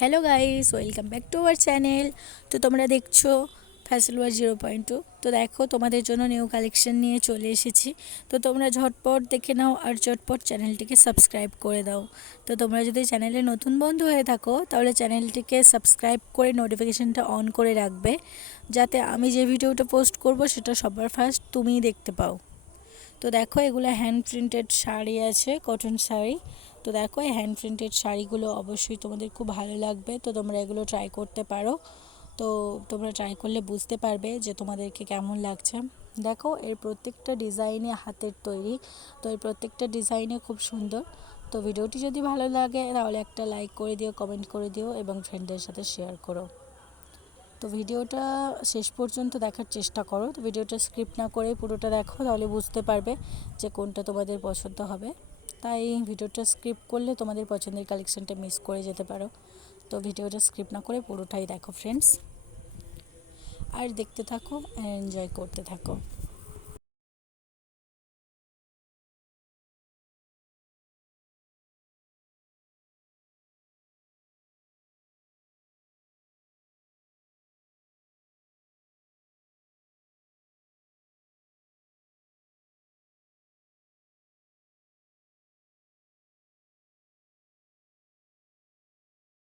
Hello guys, welcome back to our channel. তো তোমরা দেখছো ফ্যাশন ওয়ার 0.2। তো দেখো, তোমাদের জন্য নিউ কালেকশন নিয়ে চলে এসেছি। তো তোমরা ঝটপট দেখে নাও আর চটপট চ্যানেলটিকে সাবস্ক্রাইব করে দাও। তো তোমরা যদি চ্যানেলে নতুন বন্ধু হয়ে থাকো তাহলে চ্যানেলটিকে সাবস্ক্রাইব করে নোটিফিকেশানটা অন করে রাখবে, যাতে আমি যে ভিডিওটা পোস্ট করব সেটা সবার ফার্স্ট তুমিই দেখতে পাও। তো দেখো, এগুলো হ্যান্ড প্রিন্টেড শাড়ি আছে, কটন শাড়ি। তো দেখো, এই হ্যান্ড প্রিন্টেড শাড়িগুলো অবশ্যই তোমাদের খুব ভালো লাগবে। তো তোমরা এগুলো ট্রাই করতে পারো। তো তোমরা ট্রাই করলে বুঝতে পারবে যে তোমাদেরকে কেমন লাগছে। দেখো, এর প্রত্যেকটা ডিজাইনে হাতের তৈরি। তো এর প্রত্যেকটা ডিজাইনে খুব সুন্দর। তো ভিডিওটি যদি ভালো লাগে তাহলে একটা লাইক করে দিও, কমেন্ট করে দিও এবং ফ্রেন্ডদের সাথে শেয়ার করো। তো ভিডিওটা শেষ পর্যন্ত দেখার চেষ্টা করো। তো ভিডিওটা স্কিপ না করে পুরোটা দেখো, তাহলে বুঝতে পারবে যে কোনটা তোমাদের পছন্দ হবে। তাই ভিডিওটা স্কিপ করলে তোমাদের পছন্দের কালেকশনটা মিস করে যেতে পারো। তো ভিডিওটা স্কিপ না করে পুরোটাই দেখো ফ্রেন্ডস, আর দেখতে থাকো, এনজয় করতে থাকো।